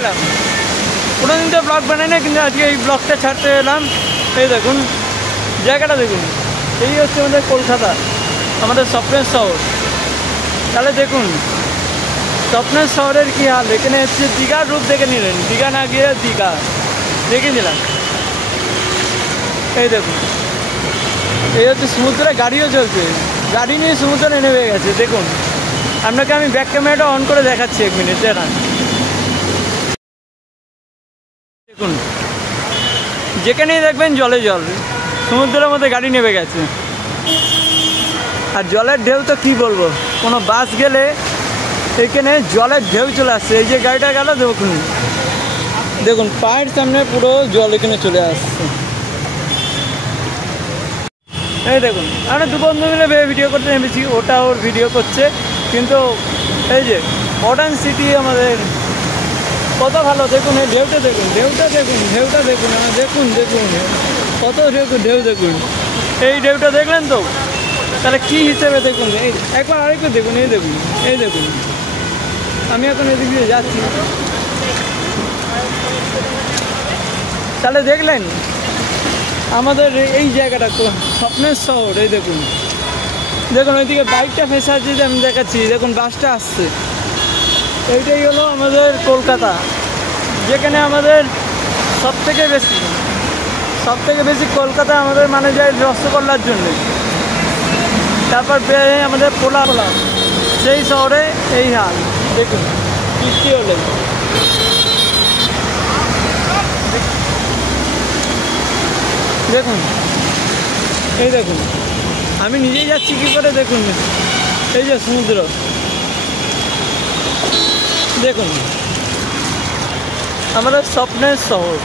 এলাম, কোনোদিন তো ব্লগ বানাই না, কিন্তু আজকে এই ব্লগটা ছাড়তে এলাম। এই দেখুন জায়গাটা, দেখুন এই হচ্ছে আমাদের কলকাতা, আমাদের স্বপ্নের শহর। তাহলে দেখুন স্বপ্নের শহরের কী হাল। এখানে হচ্ছে দীঘার রূপ দেখে নিলেন, দীঘা না গিয়ে দীঘা দেখে নিলাম। এই দেখুন এই হচ্ছে সমুদ্রে গাড়িও চলছে, গাড়ি নিয়ে সমুদ্রে নেমে গেছে। দেখুন আপনাকে আমি ব্যাক ক্যামেরাটা অন করে দেখাচ্ছি, 1 মিনিট দেখান। দেখুন যেখানেই দেখবেন জলে জল, সমুদ্রের মধ্যে গাড়ি নেমে গেছে। আর জলের ঢেউ তো কী বলবো, কোনো বাস গেলে এখানে জলের ঢেউ চলে আসছে। এই যে গাড়িটা গেল দেখুন, দেখুন পায়ের সামনে পুরো জল এখানে চলে আসছে। এই দেখুন আমরা 2 বন্ধু মিলে ভিডিও করতে নেমেছি, ওটা ওর ভিডিও করছে। কিন্তু এই যে মডার্ন সিটি আমাদের কত ভালো, দেখুন এই ঢেউটা দেখুন, ঢেউটা দেখুন, ঢেউটা দেখুন, দেখুন দেখুন কত ঢেউ দেখুন। এই ঢেউটা দেখলেন তো, তাহলে কী হিসেবে দেখুন। এই একবার আরেকবার দেখুন, এই দেখুন, এই দেখুন আমি এখন এদিক দিয়ে যাচ্ছি, তাহলে দেখলেন আমাদের এই জায়গাটা স্বপ্নের শহর। এই দেখুন, দেখুন ওইদিকে বাইকটা ফেসে আছে যে আমি দেখাচ্ছি, দেখুন বাসটা আসছে। এইটাই হলো আমাদের কলকাতা, যেখানে আমাদের সবথেকে বেশি কলকাতা আমাদের মানে যায় রসগোল্লার জন্যে। তারপর আমাদের পোলা, সেই শহরে এই হাল। দেখুন বৃষ্টি হলে, দেখুন এই দেখুন আমি নিজেই যাচ্ছি কী করে। দেখুন এই যে সমুদ্র, দেখুন আমাদের স্বপ্নের শহর।